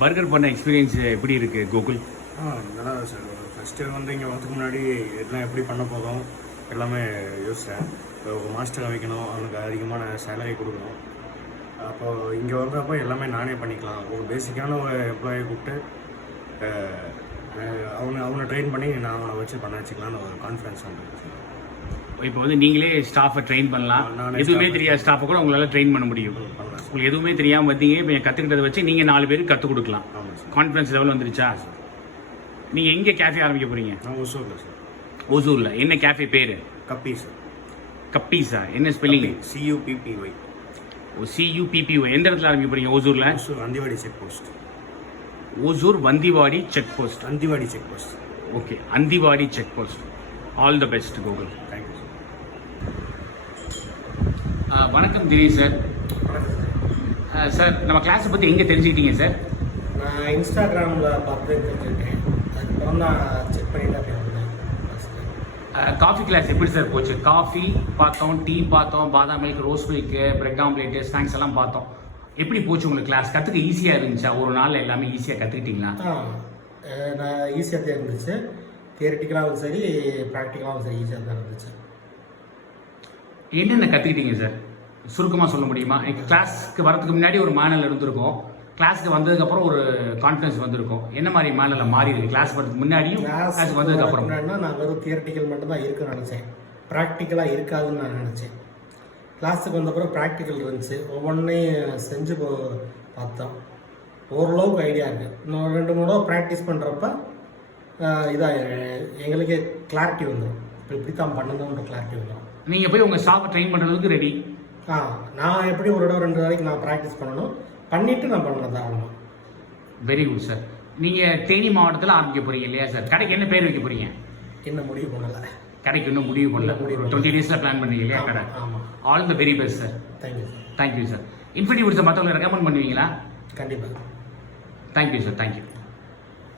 Burger பண்ண experience எப்படி இருக்குது கோகுல்? நல்லா சார். ஃபஸ்ட்டு வந்து இங்கே வரதுக்கு முன்னாடி எல்லாம் எப்படி பண்ண போதும் எல்லாமே யோசித்தேன். இப்போ ஒரு மாஸ்டர் வைக்கணும், அவனுக்கு அதிகமான சேலரி கொடுக்கணும். அப்போது இங்கே வந்தப்போ எல்லாமே நானே பண்ணிக்கலாம். ஒரு பேசிக்கான ஒரு எம்ப்ளாயை கூப்பிட்டு அவனை ட்ரெயின் பண்ணி நான் அவனை வச்சு பண்ண வச்சுக்கலான்னு ஒரு கான்ஃபிடன்ஸ் வந்துருக்கு சார். இப்போ வந்து நீங்களே ஸ்டாஃபை ட்ரெயின் பண்ணலாம். எதுவுமே தெரியாத ஸ்டாஃபை கூட உங்களால் ட்ரெயின் பண்ண முடியும். உங்களுக்கு எதுவுமே தெரியாமல் வந்தீங்க, இப்போ கற்றுக்கிட்டதை வச்சு நீங்கள் 4 பேருக்கு கற்றுக் கொடுக்கலாம். கான்ஃபிடன்ஸ் லெவல் வந்துருச்சா? நீங்கள் எங்கே கேஃபே ஆரம்பிக்க போகிறீங்க? ஒசூரில் சார். ஒசூரில் என்ன கேஃபே பேர்? கப்பி சார். கப்பீஸா? என்ன ஸ்பெல்லிங்? CUPPY. CUPPY. எந்த இடத்துல ஆரம்பிக்க போகிறீங்க ஒசூரில்? Hosur Vandivadi check post. Hosur Vandivadi check post. Anthivadi check post. Okay, Anthivadi check post. All the best Gokul. Thank you sir. வணக்கம் தினேஷ் சார். சார், நம்ம கிளாஸை பற்றி எங்கே தெரிஞ்சுக்கிட்டீங்க சார்? நான் இன்ஸ்டாகிராமில் பார்த்து தெரிஞ்சுக்கிட்டேன். அதுக்கப்புறம் நான் செக் பண்ணிட்டு அப்படியே வந்தேன். காஃபி கிளாஸ் எப்படி சார் போச்சு? காஃபி பார்த்தோம், டீ பார்த்தோம், பாதாம் milk, rose milk, bread omelette, snacks எல்லாம் பார்த்தோம். எப்படி போச்சு உங்களுக்கு கிளாஸ்? கற்றுக்க ஈஸியாக இருந்துச்சா? ஒரு நாள் எல்லாமே ஈஸியாக கற்றுக்கிட்டீங்களா? நான் ஈஸியாக தான் இருந்துச்சு. தியரிட்டிக்கலாகவும் சரி, ப்ராக்டிக்கலாகவும் சரி ஈஸியாக தான் இருந்துச்சு. என்னென்ன கற்றுக்கிட்டீங்க சார்? சுருக்கமாக சொல்ல முடியுமா? கிளாஸ்க்கு வரதுக்கு முன்னாடி ஒரு மேனல் இருந்திருக்கும், கிளாஸ்க்கு வந்ததுக்கப்புறம் ஒரு கான்ஃபிடன்ஸ் வந்திருக்கும். என்ன மாதிரி மேனலில் மாறி இருக்கு கிளாஸ் வரதுக்கு முன்னாடியும் கிளாஸ் வந்ததுக்கப்புறம்? நான் வெறும் தியரிட்டிக்கல் மட்டும்தான் இருக்குன்னு நினச்சேன். ப்ராக்டிக்கலாக இருக்காதுன்னு நான் நினச்சேன். கிளாஸுக்கு வந்தப்பறம் ப்ராக்டிக்கல் இருந்துச்சு. ஒவ்வொன்றையும் செஞ்சு பார்த்தோம். ஓரளவுக்கு ஐடியா இருக்குது. இன்னும் 2-3 தடவை ப்ராக்டிஸ் பண்ணுறப்ப இதாக எங்களுக்கே கிளாரிட்டி வந்துடும். இப்போ இப்படி தான் பண்ணணுன்ற கிளாரிட்டி வந்துடும். நீங்கள் போய் உங்கள் ஸ்டாஃபை ட்ரெயின் பண்ணுறதுக்கு ரெடி? நான் எப்படி ஒரு தடவை 2 தடவைக்கு நான் ப்ராக்டிஸ் பண்ணணும், பண்ணிவிட்டு நான் பண்ணணும் தாராளமாக. Very good sir. நீங்கள் தேனி மாவட்டத்தில் ஆரம்பிக்க போகிறீங்க இல்லையா சார்? கடைக்கு என்ன பேர் வைக்க போகிறீங்க? என்ன முடிவு பண்ணலை. கடைக்கு இன்னும் முடிவு பண்ணல. 20 டேஸில் பிளான் பண்ணீங்க இல்லையா கடை? ஆமாம். All the very best sir. Thank you sir. Thank you sir. Infinity வுட்ஸை மற்றவங்களை ரெக்கமெண்ட் பண்ணுவீங்களா? கண்டிப்பாக. Thank you sir. தேங்க்யூ.